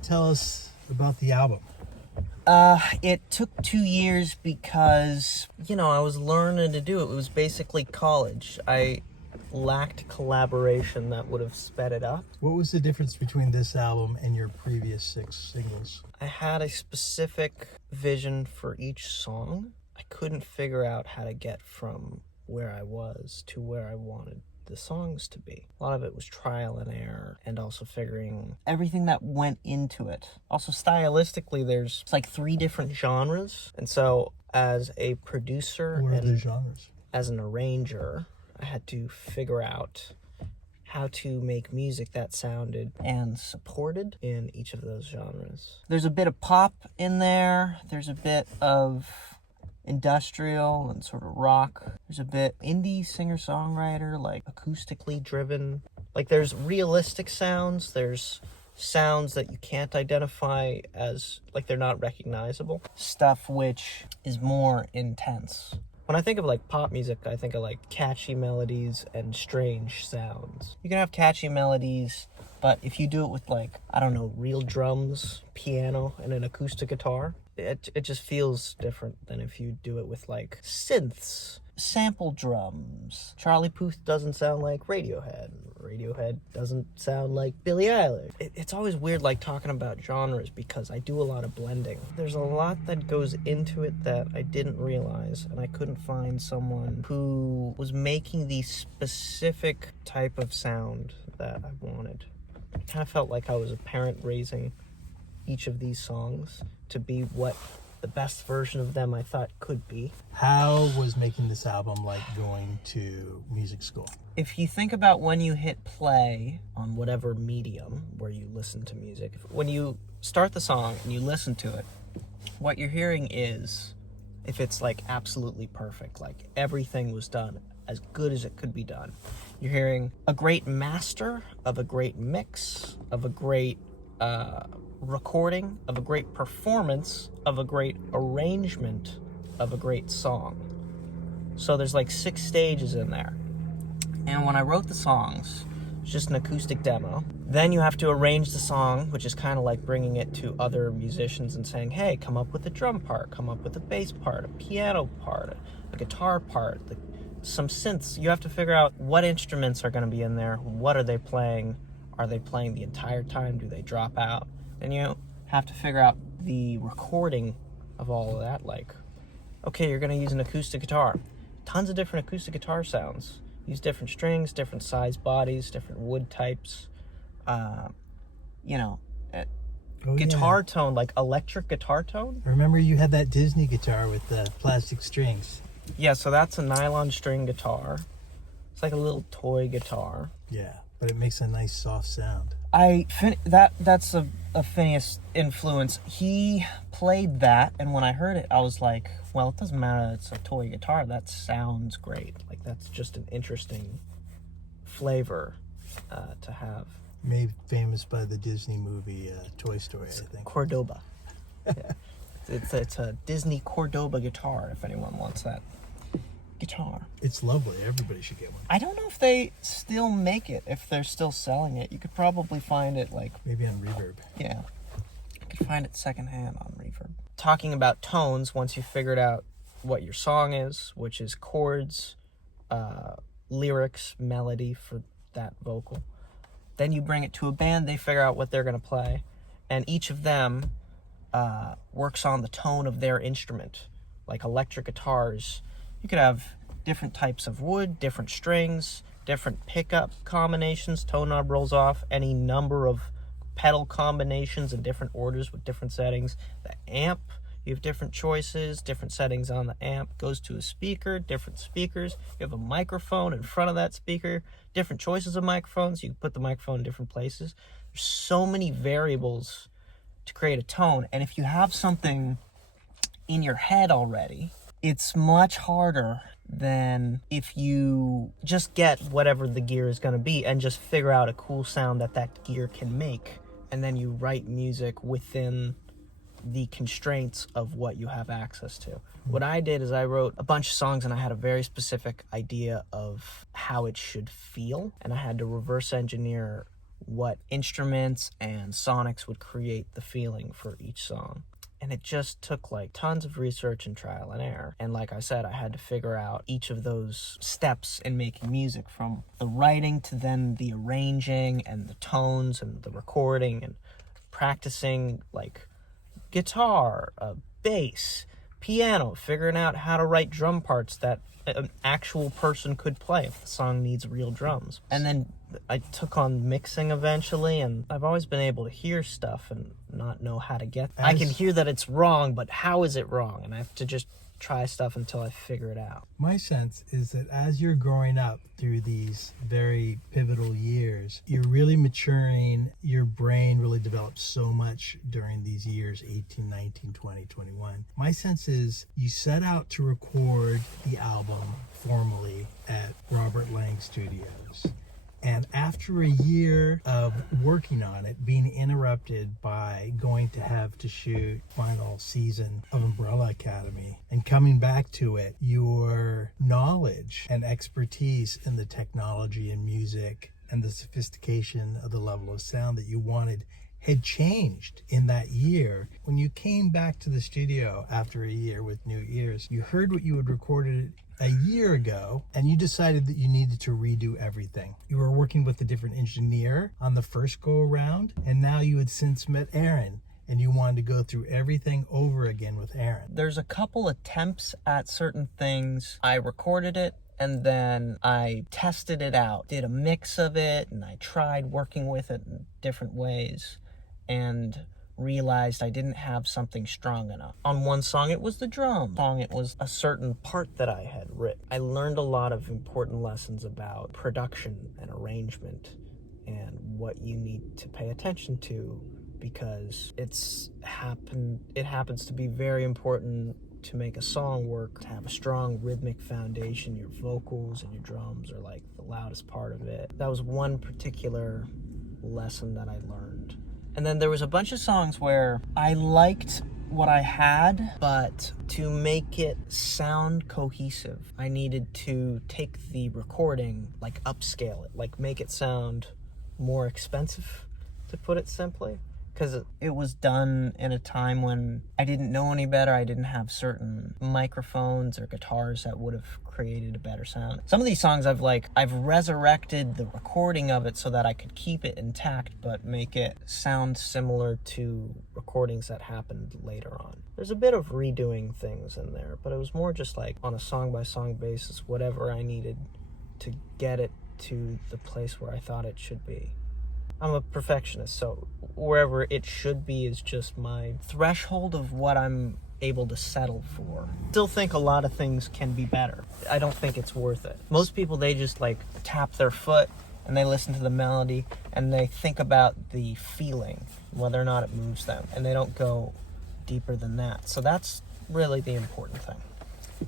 Tell us about the album. It took 2 years because, I was learning to do it. It was basically college. I lacked collaboration that would have sped it up. What was the difference between this album and your previous 6 singles? I had a specific vision for each song. I couldn't figure out how to get from where I was to where I wanted the songs to be. A lot of it was trial and error, and also figuring everything that went into it. Also, stylistically, there's like 3 different genres, and so as a producer What are the genres? As an arranger, I had to figure out how to make music that sounded and supported in each of those genres. There's a bit of pop in there. There's a bit of industrial and sort of rock. There's a bit indie singer-songwriter, like acoustically driven. Like there's realistic sounds. There's sounds that you can't identify as, like they're not recognizable. Stuff which is more intense. When I think of like pop music, I think of like catchy melodies and strange sounds. You can have catchy melodies, but if you do it with like, I don't know, real drums, piano, and an acoustic guitar, it just feels different than if you do it with like synths, sample drums. Charlie Puth doesn't sound like Radiohead. Radiohead doesn't sound like Billie Eilish. It's always weird like talking about genres because I do a lot of blending. There's a lot that goes into it that I didn't realize, and I couldn't find someone who was making the specific type of sound that I wanted. I kind of felt like I was a parent raising each of these songs to be what the best version of them I thought could be. How was making this album like going to music school? If you think about when you hit play on whatever medium where you listen to music, when you start the song and you listen to it, what you're hearing is, if it's like absolutely perfect, like everything was done as good as it could be done, you're hearing a great master of a great mix, of a great recording, of a great performance, of a great arrangement, of a great song. So there's like 6 stages in there. And when I wrote the songs, it's just an acoustic demo. Then you have to arrange the song, which is kind of like bringing it to other musicians and saying, hey, come up with a drum part, come up with a bass part, a piano part, a guitar part, some synths. You have to figure out what instruments are going to be in there, what are they playing, are they playing the entire time, do they drop out? And you have to figure out the recording of all of that. Like, okay, you're going to use an acoustic guitar. Tons of different acoustic guitar sounds. Use different strings, different size bodies, different wood types. Guitar tone, like electric guitar tone. Remember you had that Disney guitar with the plastic strings. Yeah, so that's a nylon string guitar. It's like a little toy guitar. Yeah, but it makes a nice soft sound. That's a Phineas influence. He played that, and when I heard it, I was like, well, it doesn't matter, it's a toy guitar, that sounds great. Like, that's just an interesting flavor to have. Made famous by the Disney movie Toy Story, I think. Cordoba. Yeah. It's a Disney Cordoba guitar, if anyone wants that guitar. It's lovely. Everybody should get one. I don't know if they still make it, if they're still selling it. You could probably find it like... Maybe on Reverb. Yeah. You could find it secondhand on Reverb. Talking about tones, once you've figured out what your song is, which is chords, lyrics, melody for that vocal, then you bring it to a band, they figure out what they're going to play, and each of them works on the tone of their instrument. Like electric guitars, you could have different types of wood, different strings, different pickup combinations, tone knob rolls off, any number of pedal combinations in different orders with different settings. The amp, you have different choices, different settings on the amp. Goes to a speaker, different speakers. You have a microphone in front of that speaker, different choices of microphones. You can put the microphone in different places. There's so many variables to create a tone. And if you have something in your head already, it's much harder than if you just get whatever the gear is going to be and just figure out a cool sound that gear can make, and then you write music within the constraints of what you have access to. What I did is I wrote a bunch of songs, and I had a very specific idea of how it should feel, and I had to reverse engineer what instruments and sonics would create the feeling for each song. And it just took like tons of research and trial and error. And like I said, I had to figure out each of those steps in making music, from the writing to then the arranging and the tones and the recording and practicing like guitar, bass, piano, figuring out how to write drum parts that an actual person could play if the song needs real drums. And then I took on mixing eventually, and I've always been able to hear stuff and not know how to get. I can hear that it's wrong, but how is it wrong? And I have to just try stuff until I figure it out. My sense is that as you're growing up through these very pivotal years, you're really maturing. Your brain really develops so much during these years, 18, 19, 20, 21. My sense is you set out to record the album formally at Robert Lang Studios. And after a year of working on it, being interrupted by going to have to shoot final season of Umbrella Academy and coming back to it, your knowledge and expertise in the technology and music and the sophistication of the level of sound that you wanted had changed in that year. When you came back to the studio after a year with new ears, you heard what you had recorded a year ago, and you decided that you needed to redo everything. You were working with a different engineer on the first go around, and now you had since met Aaron, and you wanted to go through everything over again with Aaron. There's a couple attempts at certain things. I recorded it, and then I tested it out, did a mix of it, and I tried working with it in different ways, and realized I didn't have something strong enough. On one song, it was the drum. Song, it was a certain part that I had written. I learned a lot of important lessons about production and arrangement and what you need to pay attention to, because it happens to be very important to make a song work, to have a strong rhythmic foundation. Your vocals and your drums are like the loudest part of it. That was one particular lesson that I learned. And then there was a bunch of songs where I liked what I had, but to make it sound cohesive, I needed to take the recording, like upscale it, like make it sound more expensive, to put it simply. Because it was done in a time when I didn't know any better. I didn't have certain microphones or guitars that would have created a better sound. Some of these songs I've resurrected the recording of it so that I could keep it intact but make it sound similar to recordings that happened later on. There's a bit of redoing things in there, but it was more just like on a song-by-song basis, whatever I needed to get it to the place where I thought it should be. I'm a perfectionist, so wherever it should be is just my threshold of what I'm able to settle for. Still think a lot of things can be better. I don't think it's worth it. Most people, they just like tap their foot and they listen to the melody and they think about the feeling, whether or not it moves them, and they don't go deeper than that. So that's really the important thing.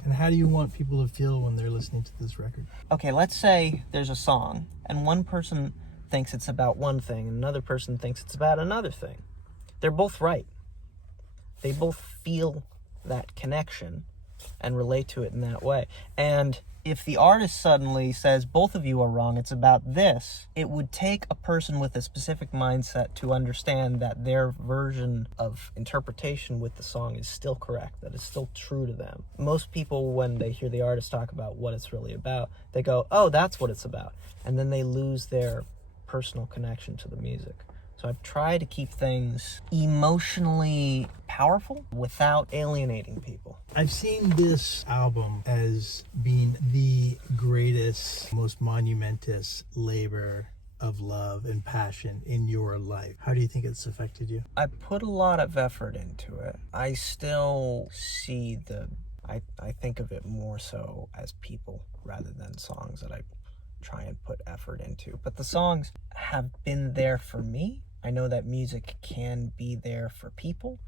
And how do you want people to feel when they're listening to this record? Okay, let's say there's a song and one person thinks it's about one thing and another person thinks it's about another thing. They're both right. They both feel that connection and relate to it in that way. And if the artist suddenly says both of you are wrong, it's about this, it would take a person with a specific mindset to understand that their version of interpretation with the song is still correct, that it's still true to them. Most people, when they hear the artist talk about what it's really about, they go, oh, that's what it's about. And then they lose their personal connection to the music. So I've tried to keep things emotionally powerful without alienating people. I've seen this album as being the greatest, most monumentous labor of love and passion in your life. How do you think it's affected you? I put a lot of effort into it. I still see I think of it more so as people rather than songs that I try and put effort into. But the songs have been there for me. I know that music can be there for people,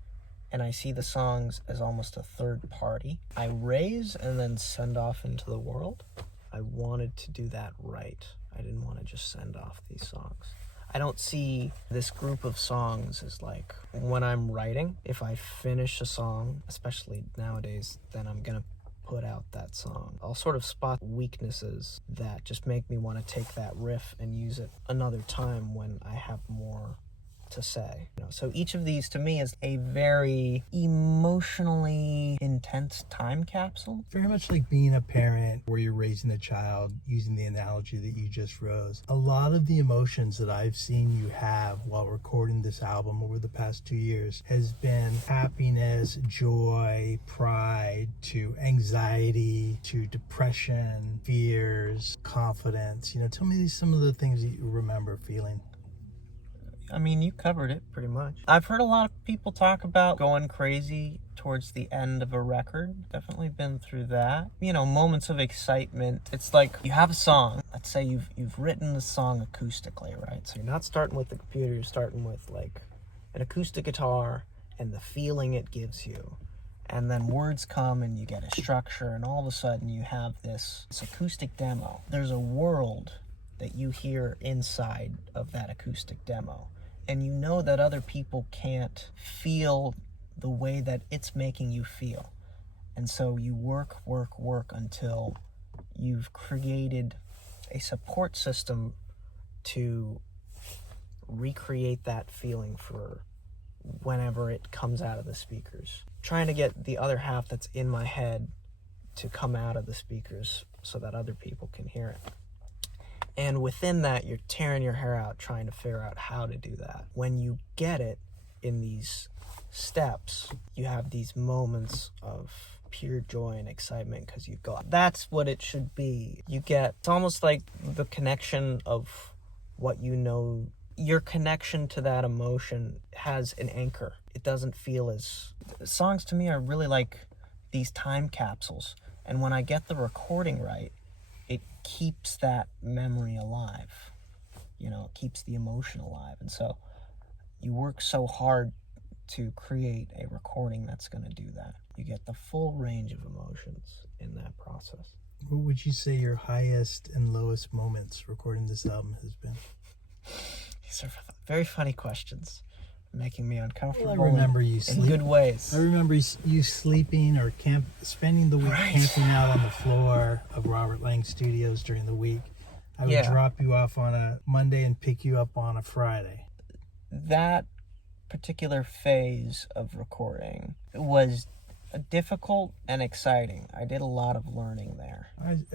and I see the songs as almost a third party. I raise and then send off into the world. I wanted to do that right. I didn't want to just send off these songs. I don't see this group of songs as like when I'm writing, if I finish a song, especially nowadays, then I'm going to put out that song. I'll sort of spot weaknesses that just make me want to take that riff and use it another time when I have more to say. So each of these to me is a very emotionally intense time capsule. Very much like being a parent where you're raising a child, using the analogy that you just rose. A lot of the emotions that I've seen you have while recording this album over the past 2 years has been happiness, joy, pride, to anxiety, to depression, fears, confidence. Tell me some of the things that you remember feeling. I mean, you covered it pretty much. I've heard a lot of people talk about going crazy towards the end of a record. Definitely been through that. Moments of excitement. It's like you have a song. Let's say you've written the song acoustically, right? So you're not starting with the computer. You're starting with like an acoustic guitar and the feeling it gives you. And then words come and you get a structure, and all of a sudden you have this acoustic demo. There's a world that you hear inside of that acoustic demo. And you know that other people can't feel the way that it's making you feel. And so you work until you've created a support system to recreate that feeling for whenever it comes out of the speakers. Trying to get the other half that's in my head to come out of the speakers so that other people can hear it. And within that, you're tearing your hair out trying to figure out how to do that. When you get it in these steps, you have these moments of pure joy and excitement because you've got. That's what it should be. It's almost like the connection of what you know. Your connection to that emotion has an anchor. It doesn't feel as... Songs to me are really like these time capsules. And when I get the recording right, it keeps that memory alive. It keeps the emotion alive. And so you work so hard to create a recording that's going to do that. You get the full range of emotions in that process. What would you say your highest and lowest moments recording this album has been? These are very funny questions, making me uncomfortable. Well, I remember you in good ways. I remember you sleeping or spending the week camping out on the floor of Robert Lang Studios during the week. I would drop you off on a Monday and pick you up on a Friday. That particular phase of recording was difficult and exciting. I did a lot of learning there.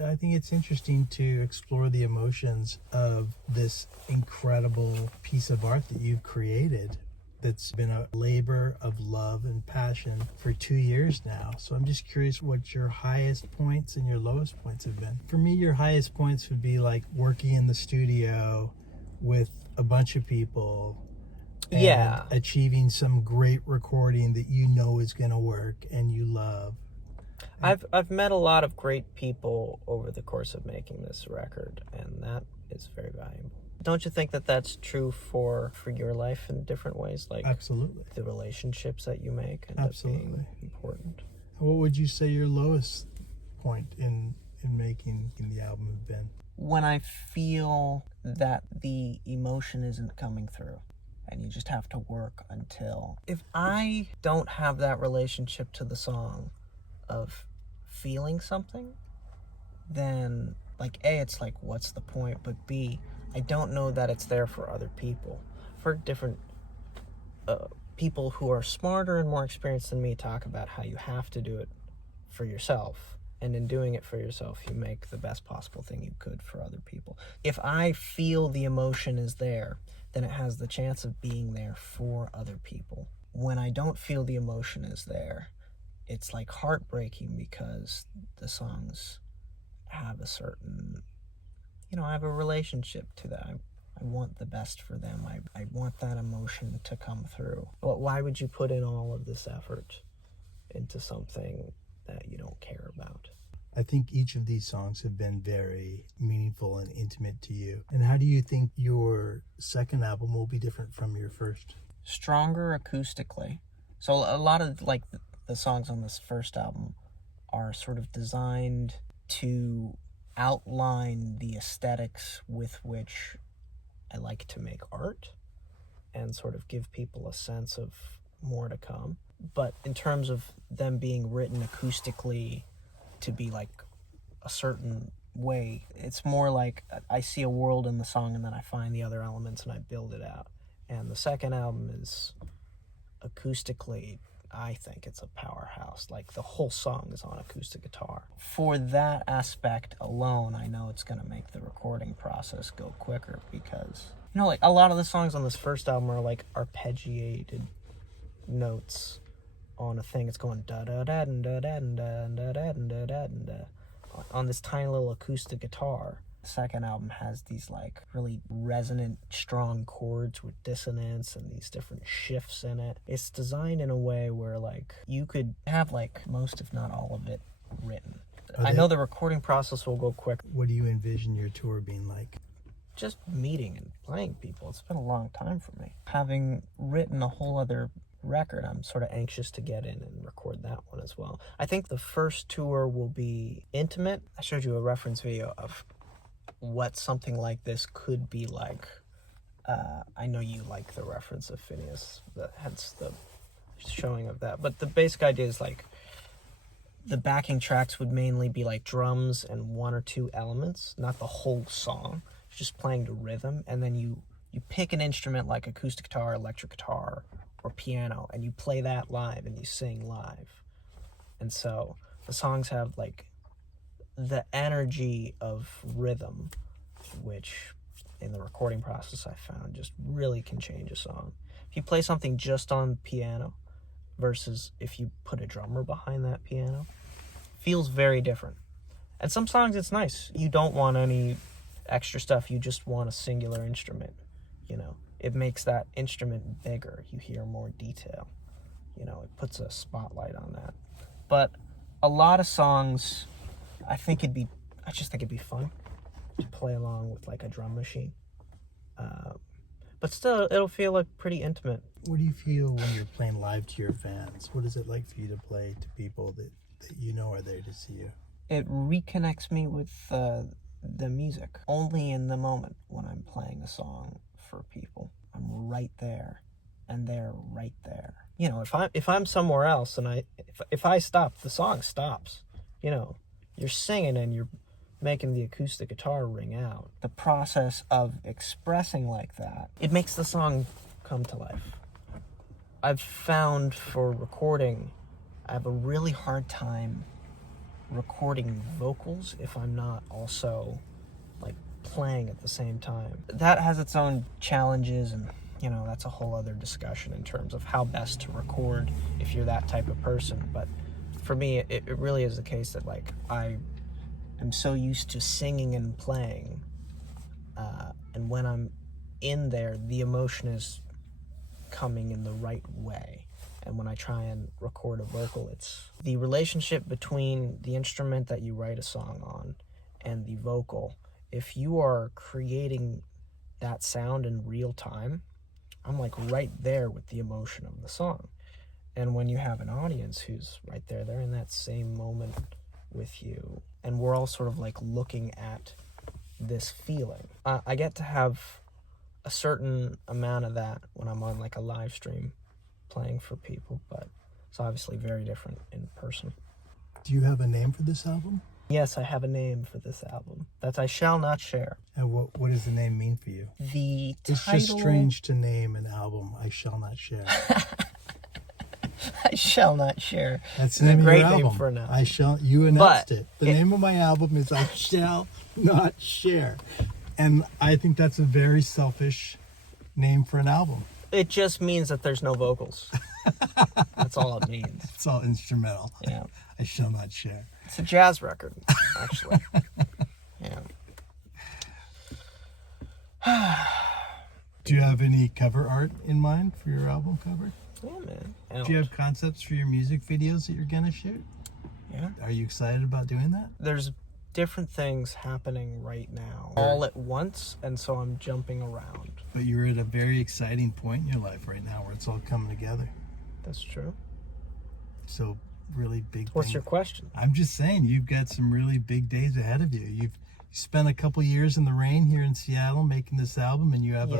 I think it's interesting to explore the emotions of this incredible piece of art that you've created that's been a labor of love and passion for 2 years now. So I'm just curious what your highest points and your lowest points have been. For me, your highest points would be like working in the studio with a bunch of people and achieving some great recording that you know is going to work and you love. I've met a lot of great people over the course of making this record, and that is very valuable. Don't you think that that's true for your life in different ways? Like absolutely, the relationships that you make end up being important. What would you say your lowest point in making the album have been? When I feel that the emotion isn't coming through, and you just have to work until... If I don't have that relationship to the song of feeling something, then like A, it's like, what's the point? But B, I don't know that it's there for other people. For different people who are smarter and more experienced than me talk about how you have to do it for yourself. And in doing it for yourself, you make the best possible thing you could for other people. If I feel the emotion is there, then it has the chance of being there for other people. When I don't feel the emotion is there, it's like heartbreaking because the songs have a certain, I have a relationship to that. I want the best for them. I want that emotion to come through. But why would you put in all of this effort into something that you don't care about? I think each of these songs have been very meaningful and intimate to you. And how do you think your second album will be different from your first? Stronger acoustically. So a lot of like the songs on this first album are sort of designed to outline the aesthetics with which I like to make art and sort of give people a sense of more to come. But in terms of them being written acoustically to be like a certain way, it's more like I see a world in the song and then I find the other elements and I build it out. And the second album is acoustically, I think it's a powerhouse. Like the whole song is on acoustic guitar. For that aspect alone, I know it's going to make the recording process go quicker because, you know, like a lot of the songs on this first album are like arpeggiated notes on a thing. It's going da da da da da da da da da da da on this tiny little acoustic guitar. The second album has these like really resonant, strong chords with dissonance and these different shifts in it. It's designed in a way where like you could have like most, if not all of it, written. I know the recording process will go quick. What do you envision your tour being like? Just meeting and playing people. It's been a long time for me. Having written a whole other record, I'm sort of anxious to get in and record that one as well. I think the first tour will be intimate. I showed you a reference video of what something like this could be like. I know you like the reference of Phineas, hence the showing of that. But the basic idea is like the backing tracks would mainly be like drums and one or two elements, not the whole song, just playing to rhythm. And then you pick an instrument like acoustic guitar, electric guitar, or piano, and you play that live and you sing live. And so the songs have like the energy of rhythm, which in the recording process I found just really can change a song. If you play something just on piano versus if you put a drummer behind that piano, feels very different. And some songs it's nice. You don't want any extra stuff. You just want a singular instrument, you know. It makes that instrument bigger. You hear more detail. You know, it puts a spotlight on that. But a lot of songs, I just think it'd be fun to play along with like a drum machine. But still, it'll feel like pretty intimate. What do you feel when you're playing live to your fans? What is it like for you to play to people that you know are there to see you? It reconnects me with the music. Only in the moment when I'm playing a song for people, I'm right there and they're right there. You know, if I'm somewhere else and if I stop, the song stops. You know, you're singing and you're making the acoustic guitar ring out. The process of expressing like that, it makes the song come to life. I've found for recording, I have a really hard time recording vocals if I'm not also like playing at the same time. That has its own challenges, and you know, that's a whole other discussion in terms of how best to record if you're that type of person. But for me, it really is the case that like I am so used to singing and playing, and when I'm in there, the emotion is coming in the right way. And when I try and record a vocal, it's the relationship between the instrument that you write a song on and the vocal. If you are creating that sound in real time, I'm like right there with the emotion of the song. And when you have an audience who's right there, they're in that same moment with you. And we're all sort of like looking at this feeling. I get to have a certain amount of that when I'm on like a live stream playing for people, but it's obviously very different in person. Do you have a name for this album? Yes, I have a name for this album that I shall not share. And what does the name mean for you? The It's title... just strange to name an album I shall not share. I shall not share. That's the name of your great album. name for an album. You announced it. The name of my album is I Shall Not Share. And I think that's a very selfish name for an album. It just means that there's no vocals. That's all it means. It's all instrumental. Yeah. I shall not share. It's a jazz record, actually. Yeah. Do you have any cover art in mind for your album cover? Yeah, man. Do you have concepts for your music videos that you're gonna shoot? Yeah. Are you excited about doing that? There's different things happening right now, all at once, and so I'm jumping around. But you're at a very exciting point in your life right now where it's all coming together. That's true. So really big What's thing. your question? I'm just saying, you've got some really big days ahead of you. You've spent a couple years in the rain here in Seattle making this album, and you have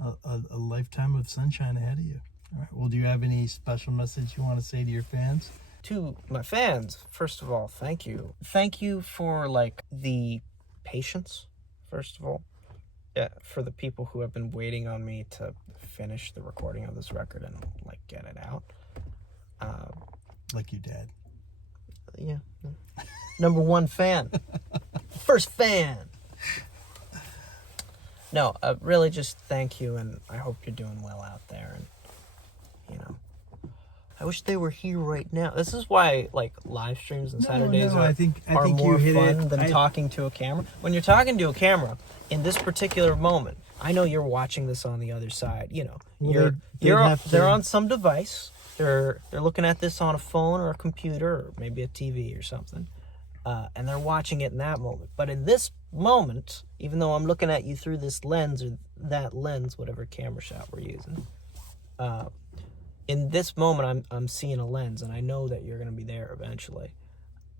a lifetime of sunshine ahead of you. All right. Well, do you have any special message you want to say to your fans? To my fans, first of all, thank you. Thank you for, like, the patience, first of all. Yeah, for the people who have been waiting on me to finish the recording of this record and, like, get it out. Like your dad. Yeah. Number one fan. First fan. No, really just thank you, and I hope you're doing well out there. And, you know, I wish they were here right now. This is why, like, live streams and Saturdays are more fun than talking to a camera. When you're talking to a camera, in this particular moment, I know you're watching this on the other side. You know, Well, they're on some device. They're looking at this on a phone or a computer or maybe a TV or something, and they're watching it in that moment. But in this moment, even though I'm looking at you through this lens or that lens, whatever camera shot we're using, in this moment I'm seeing a lens, and I know that you're gonna be there eventually.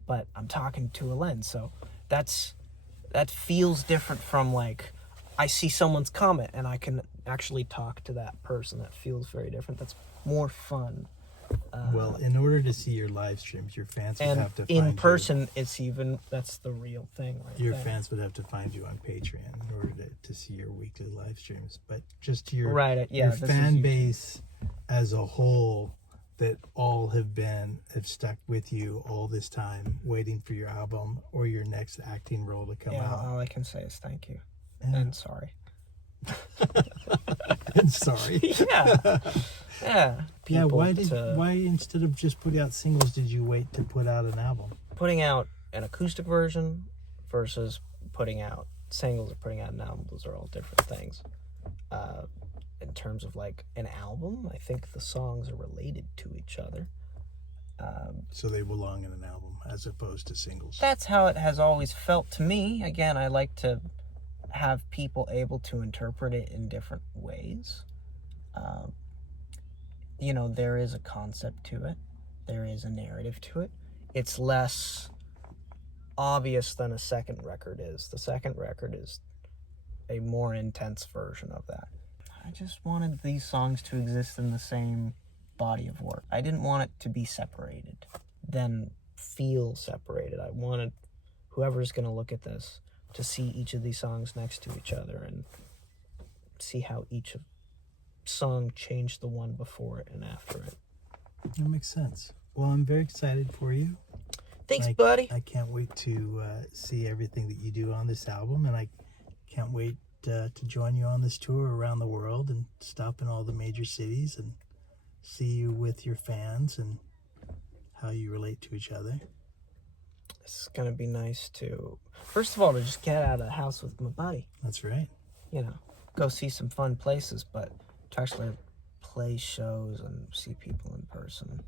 But I'm talking to a lens, so that feels different from, like, I see someone's comment and I can actually talk to that person. That feels very different. That's more fun. Well, in order to see your live streams, your fans would have to find in person, that's the real thing right your there. fans would have to find you on Patreon in order to see your weekly live streams. But just to your, your fan base as a whole, that all have stuck with you all this time, waiting for your album or your next acting role to come out. All I can say is thank you. And sorry. And sorry. Yeah. Why instead of just putting out singles did you wait to put out an album? Putting out an acoustic version versus putting out singles or putting out an album, those are all different things. In terms of, like, an album, I think the songs are related to each other. So they belong in an album as opposed to singles. That's how it has always felt to me. Again, I like to have people able to interpret it in different ways. You know, there is a concept to it. There is a narrative to it. It's less obvious than a second record is. The second record is a more intense version of that. I just wanted these songs to exist in the same body of work. I didn't want it to be separated, then feel separated. I wanted whoever's going to look at this to see each of these songs next to each other and see how each song changed the one before it and after it. That makes sense. Well, I'm very excited for you. Thanks, buddy. I can't wait to see everything that you do on this album, and I can't wait to join you on this tour around the world and stop in all the major cities and see you with your fans and how you relate to each other. It's going to be nice to, first of all, to just get out of the house with my buddy. That's right. You know, go see some fun places, but to actually play shows and see people in person,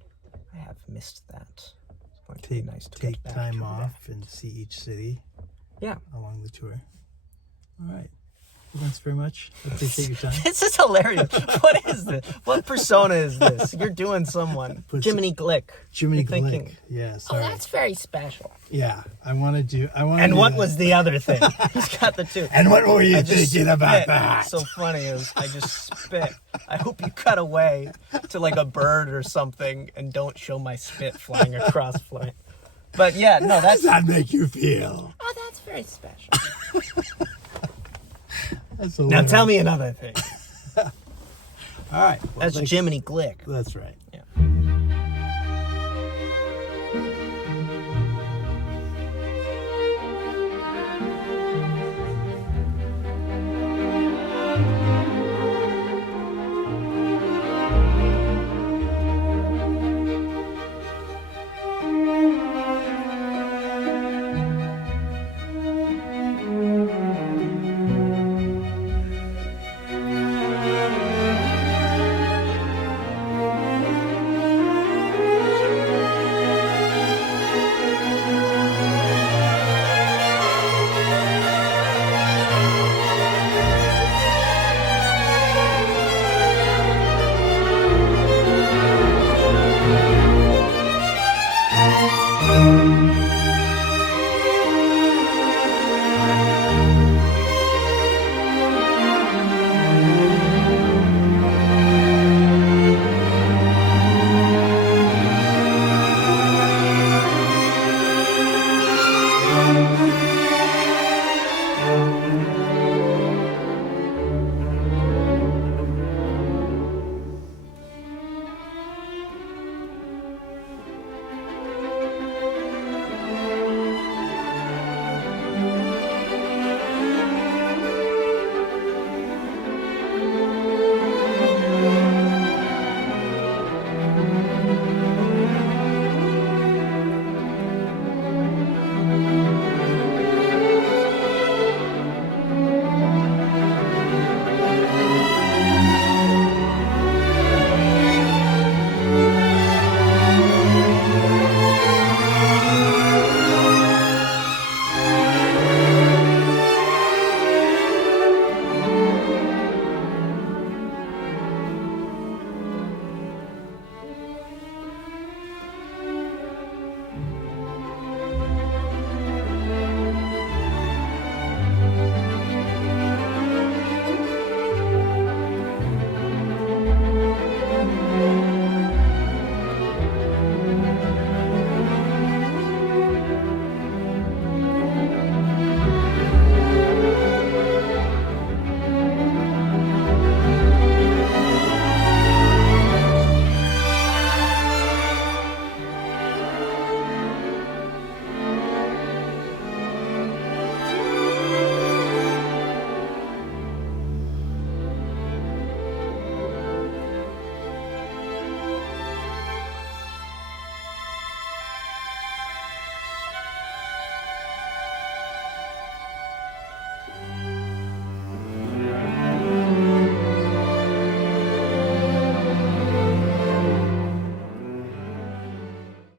I have missed that. It's going to be nice to take get back time to off that. and see each city. Yeah. Along the tour. All right. Well, thanks very much. I appreciate your time. This is hilarious. What is this? What persona is this? You're doing someone. Jiminy Glick. Jiminy Glick. Thinking, Yeah, sorry. Oh, that's very special. Yeah, I want to do. And what was the other thing? He's got the two. And what were you thinking about that? What's so funny is I just spit. I hope you cut away to, like, a bird or something and don't show my spit flying across flying. But yeah, no, How does that make you feel? Oh, that's very special. That's now tell me another thing. All right. Well, that's Jiminy Glick. That's right.